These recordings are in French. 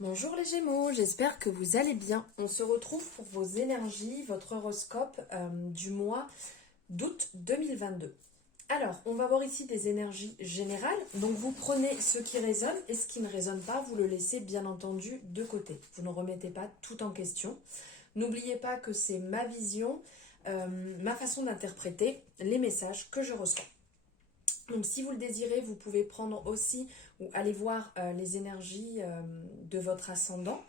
Bonjour les Gémeaux, j'espère que vous allez bien. On se retrouve pour vos énergies, votre horoscope du mois d'août 2022. Alors, on va voir ici des énergies générales. Donc, vous prenez ce qui résonne et ce qui ne résonne pas, vous le laissez bien entendu de côté. Vous ne remettez pas tout en question. N'oubliez pas que c'est ma vision, ma façon d'interpréter les messages que je reçois. Donc si vous le désirez, vous pouvez prendre aussi ou aller voir les énergies de votre ascendant,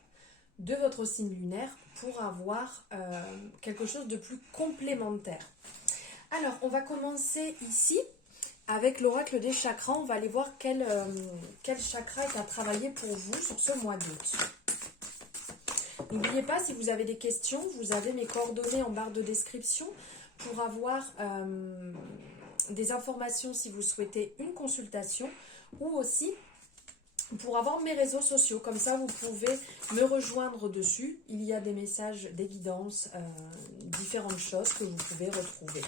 de votre signe lunaire pour avoir quelque chose de plus complémentaire. Alors, on va commencer ici avec l'oracle des chakras. On va aller voir quel chakra est à travailler pour vous sur ce mois d'août. N'oubliez pas, si vous avez des questions, vous avez mes coordonnées en barre de description pour avoir des informations si vous souhaitez une consultation ou aussi pour avoir mes réseaux sociaux. Comme ça, vous pouvez me rejoindre dessus. Il y a des messages, des guidances, différentes choses que vous pouvez retrouver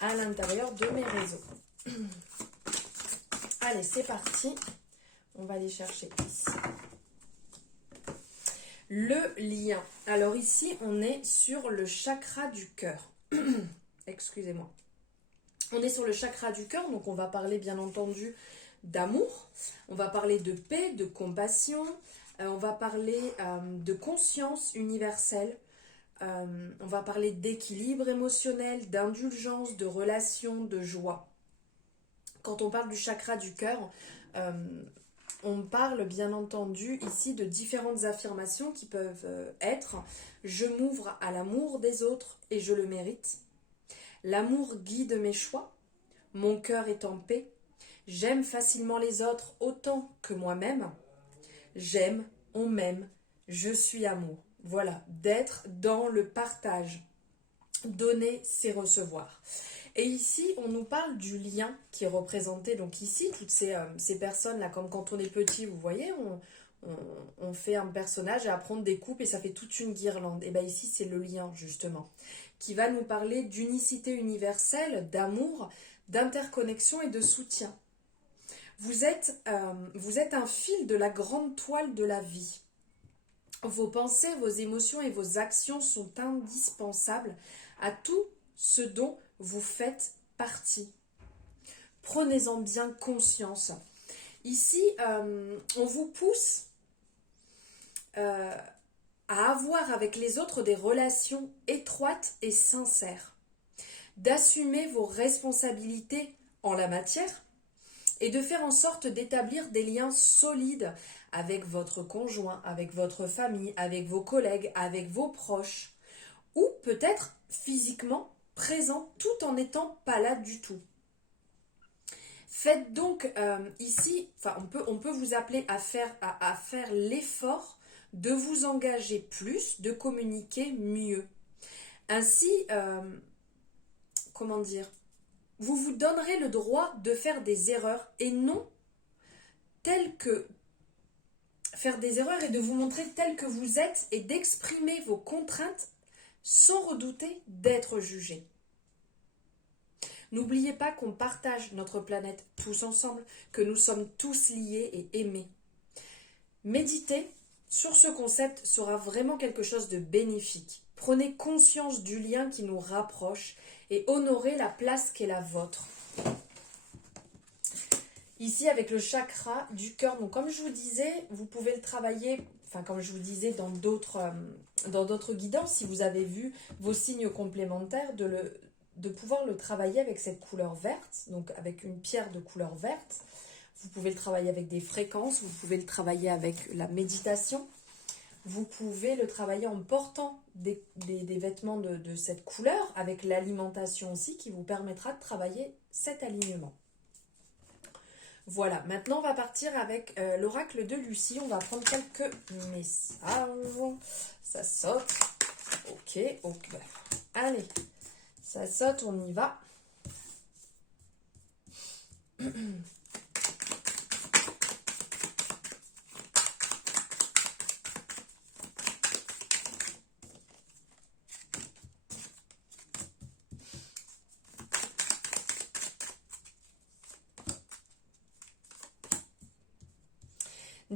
à l'intérieur de mes réseaux. Allez, c'est parti. On va aller chercher ici. Le lien. Alors ici, on est sur le chakra du cœur. Excusez-moi. On est sur le chakra du cœur, donc on va parler bien entendu d'amour, on va parler de paix, de compassion, on va parler de conscience universelle, on va parler d'équilibre émotionnel, d'indulgence, de relation, de joie. Quand on parle du chakra du cœur, on parle bien entendu ici de différentes affirmations qui peuvent être « Je m'ouvre à l'amour des autres et je le mérite ». L'amour guide mes choix, mon cœur est en paix, j'aime facilement les autres autant que moi-même, j'aime, on m'aime, je suis amour. Voilà, d'être dans le partage, donner, c'est recevoir. Et ici, on nous parle du lien qui est représenté, donc ici, toutes ces personnes-là, comme quand on est petit, vous voyez, on fait un personnage et après on découpe et ça fait toute une guirlande. Et bien ici, c'est le lien, justement, qui va nous parler d'unicité universelle, d'amour, d'interconnexion et de soutien. Vous êtes un fil de la grande toile de la vie. Vos pensées, vos émotions et vos actions sont indispensables à tout ce dont vous faites partie. Prenez-en bien conscience. Ici, on vous pousse à avoir avec les autres des relations étroites et sincères, d'assumer vos responsabilités en la matière et de faire en sorte d'établir des liens solides avec votre conjoint, avec votre famille, avec vos collègues, avec vos proches, ou peut-être physiquement présent tout en n'étant pas là du tout. Faites donc ici, on peut vous appeler à faire l'effort de vous engager plus, de communiquer mieux. Ainsi, comment dire, vous vous donnerez le droit de faire des erreurs et non telles que faire des erreurs et de vous montrer tel que vous êtes et d'exprimer vos contraintes sans redouter d'être jugé. N'oubliez pas qu'on partage notre planète tous ensemble, que nous sommes tous liés et aimés. Méditer sur ce concept sera vraiment quelque chose de bénéfique. Prenez conscience du lien qui nous rapproche et honorez la place qu'est la vôtre. Ici, avec le chakra du cœur, donc comme je vous disais, vous pouvez le travailler, comme je vous disais dans d'autres guidances, si vous avez vu vos signes complémentaires, de pouvoir le travailler avec cette couleur verte, donc avec une pierre de couleur verte. Vous pouvez le travailler avec des fréquences, vous pouvez le travailler avec la méditation, vous pouvez le travailler en portant des vêtements de cette couleur, avec l'alimentation aussi, qui vous permettra de travailler cet alignement. Voilà, maintenant on va partir avec l'oracle de Lucie. On va prendre quelques messages. Ça saute. Ok. Allez, ça saute, on y va.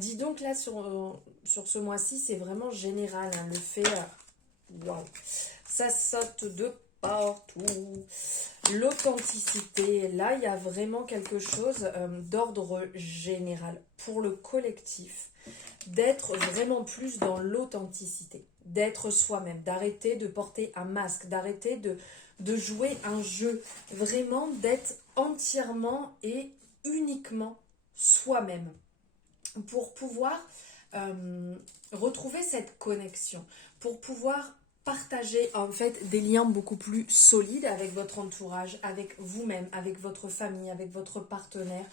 Dis donc là sur ce mois-ci, c'est vraiment général, hein, le fait... Waouh, ça saute de partout. L'authenticité, là, il y a vraiment quelque chose d'ordre général pour le collectif, d'être vraiment plus dans l'authenticité, d'être soi-même, d'arrêter de porter un masque, d'arrêter de jouer un jeu, vraiment d'être entièrement et uniquement soi-même pour pouvoir retrouver cette connexion, pour pouvoir partager en fait des liens beaucoup plus solides avec votre entourage, avec vous-même, avec votre famille, avec votre partenaire,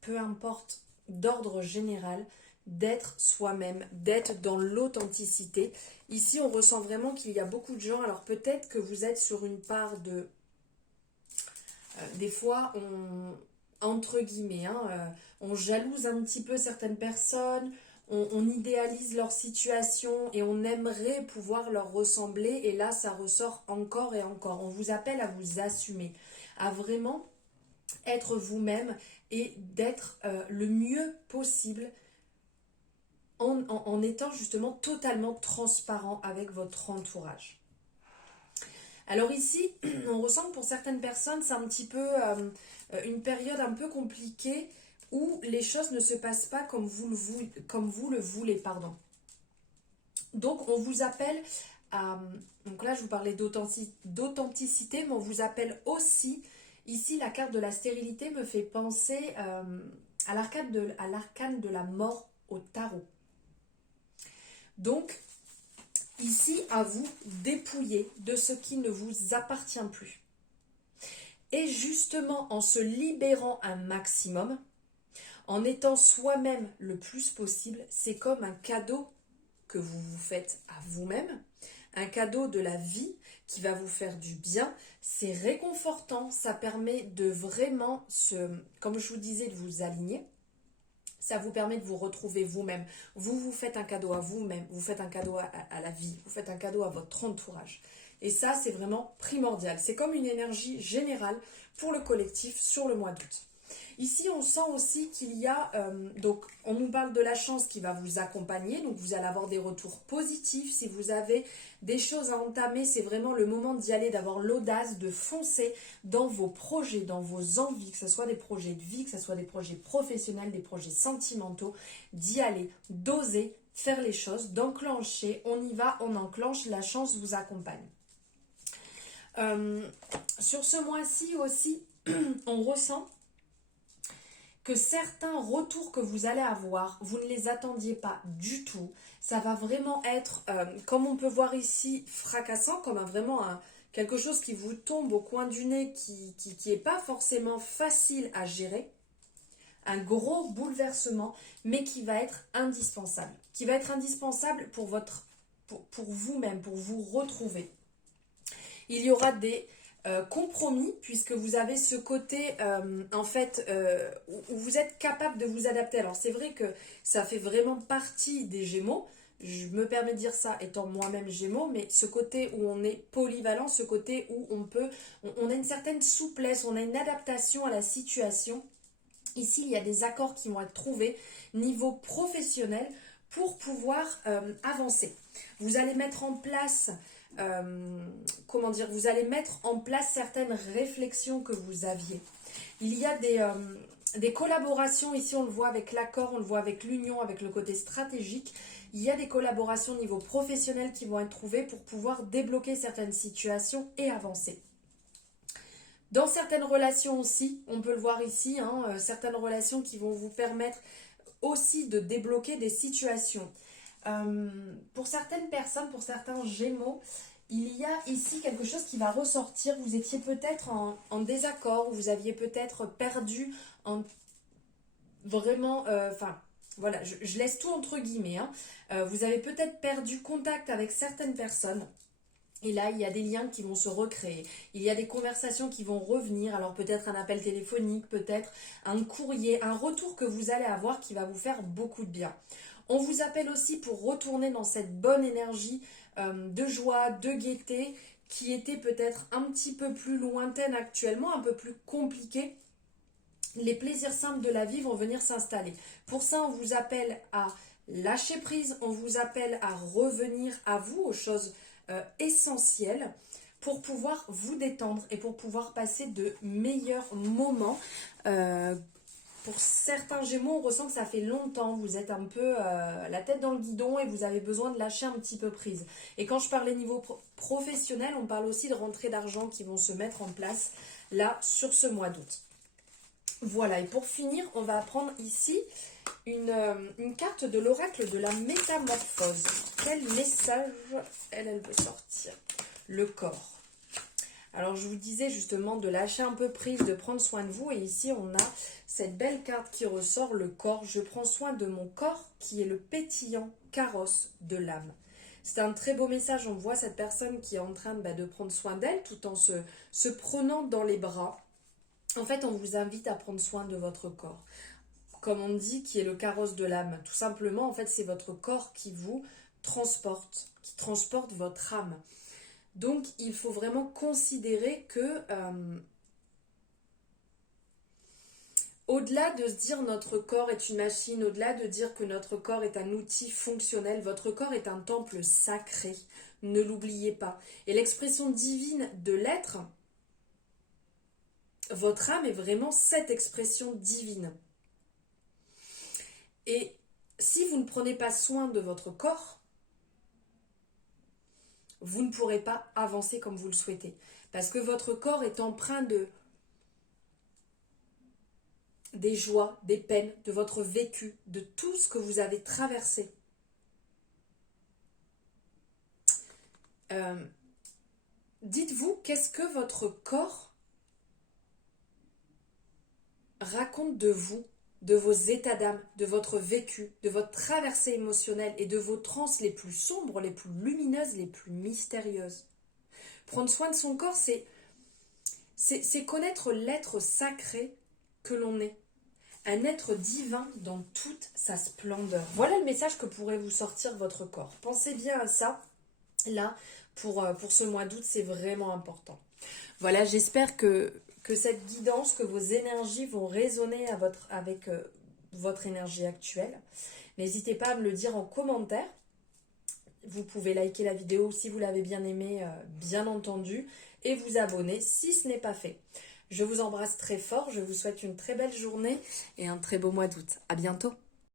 peu importe, d'ordre général, d'être soi-même, d'être dans l'authenticité. Ici, on ressent vraiment qu'il y a beaucoup de gens, alors peut-être que vous êtes sur une part de... des fois, entre guillemets, on jalouse un petit peu certaines personnes, on idéalise leur situation et on aimerait pouvoir leur ressembler, et là ça ressort encore et encore. On vous appelle à vous assumer, à vraiment être vous-même et d'être le mieux possible en étant justement totalement transparent avec votre entourage. Alors ici, on ressent que pour certaines personnes, c'est un petit peu une période un peu compliquée où les choses ne se passent pas comme vous le voulez, pardon. Donc on vous appelle à... Donc là je vous parlais d'authenticité, mais on vous appelle aussi... Ici la carte de la stérilité me fait penser à l'arcane de la mort au tarot. Donc ici à vous dépouiller de ce qui ne vous appartient plus. Et justement en se libérant un maximum, en étant soi-même le plus possible, c'est comme un cadeau que vous vous faites à vous-même, un cadeau de la vie qui va vous faire du bien. C'est réconfortant, ça permet de vraiment, comme je vous disais, de vous aligner. Ça vous permet de vous retrouver vous-même. Vous vous faites un cadeau à vous-même, vous faites un cadeau à la vie, vous faites un cadeau à votre entourage. Et ça, c'est vraiment primordial. C'est comme une énergie générale pour le collectif sur le mois d'août. Ici, on sent aussi qu'il y a, donc on nous parle de la chance qui va vous accompagner, donc vous allez avoir des retours positifs. Si vous avez des choses à entamer, c'est vraiment le moment d'y aller, d'avoir l'audace, de foncer dans vos projets, dans vos envies, que ce soit des projets de vie, que ce soit des projets professionnels, des projets sentimentaux, d'y aller, d'oser faire les choses, d'enclencher, on y va, on enclenche, la chance vous accompagne. Sur ce mois-ci aussi, on ressent que certains retours que vous allez avoir, vous ne les attendiez pas du tout. Ça va vraiment être, comme on peut voir ici, fracassant, comme quelque chose qui vous tombe au coin du nez, qui n'est pas forcément facile à gérer. Un gros bouleversement, mais qui va être indispensable. Qui va être indispensable pour vous-même, pour vous retrouver. Il y aura des compromis, puisque vous avez ce côté où vous êtes capable de vous adapter. Alors c'est vrai que ça fait vraiment partie des Gémeaux, je me permets de dire ça étant moi-même Gémeaux, mais ce côté où on est polyvalent, ce côté où on a une certaine souplesse, on a une adaptation à la situation. Ici il y a des accords qui vont être trouvés niveau professionnel pour pouvoir avancer. Vous allez mettre en place vous allez mettre en place certaines réflexions que vous aviez. Il y a des collaborations, ici on le voit avec l'accord, on le voit avec l'union, avec le côté stratégique. Il y a des collaborations au niveau professionnel qui vont être trouvées pour pouvoir débloquer certaines situations et avancer. Dans certaines relations aussi, on peut le voir ici, certaines relations qui vont vous permettre aussi de débloquer des situations. Pour certaines personnes, pour certains Gémeaux, il y a ici quelque chose qui va ressortir. Vous étiez peut-être en désaccord, vous aviez peut-être perdu voilà, je laisse tout entre guillemets. Vous avez peut-être perdu contact avec certaines personnes. Et là, il y a des liens qui vont se recréer. Il y a des conversations qui vont revenir. Alors peut-être un appel téléphonique, peut-être un courrier, un retour que vous allez avoir qui va vous faire beaucoup de bien. On vous appelle aussi pour retourner dans cette bonne énergie de joie, de gaieté, qui était peut-être un petit peu plus lointaine actuellement, un peu plus compliquée. les plaisirs simples de la vie vont venir s'installer. Pour ça, on vous appelle à lâcher prise, on vous appelle à revenir à vous, aux choses essentielles, pour pouvoir vous détendre et pour pouvoir passer de meilleurs moments. Pour certains Gémeaux, on ressent que ça fait longtemps, vous êtes un peu la tête dans le guidon et vous avez besoin de lâcher un petit peu prise. Et quand je parlais niveau professionnel, on parle aussi de rentrées d'argent qui vont se mettre en place là sur ce mois d'août. Voilà, et pour finir, on va prendre ici une carte de l'oracle de la métamorphose. Quel message elle veut sortir? Le corps. Alors je vous disais justement de lâcher un peu prise, de prendre soin de vous. Et ici on a cette belle carte qui ressort, le corps. Je prends soin de mon corps qui est le pétillant carrosse de l'âme. C'est un très beau message. On voit cette personne qui est en train de prendre soin d'elle tout en se prenant dans les bras. En fait, on vous invite à prendre soin de votre corps. Comme on dit, qui est le carrosse de l'âme. Tout simplement, en fait, c'est votre corps qui vous transporte, qui transporte votre âme. Donc, il faut vraiment considérer que, au-delà de se dire notre corps est une machine, au-delà de dire que notre corps est un outil fonctionnel, votre corps est un temple sacré. Ne l'oubliez pas. Et l'expression divine de l'être, votre âme est vraiment cette expression divine. Et si vous ne prenez pas soin de votre corps, vous ne pourrez pas avancer comme vous le souhaitez. Parce que votre corps est empreint des joies, des peines, de votre vécu, de tout ce que vous avez traversé. Dites-vous, qu'est-ce que votre corps raconte de vous, de vos états d'âme, de votre vécu, de votre traversée émotionnelle et de vos transes les plus sombres, les plus lumineuses, les plus mystérieuses. Prendre soin de son corps, c'est connaître l'être sacré que l'on est. Un être divin dans toute sa splendeur. Voilà le message que pourrait vous sortir votre corps. Pensez bien à ça. Là, pour ce mois d'août, c'est vraiment important. Voilà, j'espère que cette guidance, que vos énergies vont résonner avec votre énergie actuelle. N'hésitez pas à me le dire en commentaire. Vous pouvez liker la vidéo si vous l'avez bien aimée, bien entendu, et vous abonner si ce n'est pas fait. Je vous embrasse très fort, je vous souhaite une très belle journée et un très beau mois d'août. À bientôt.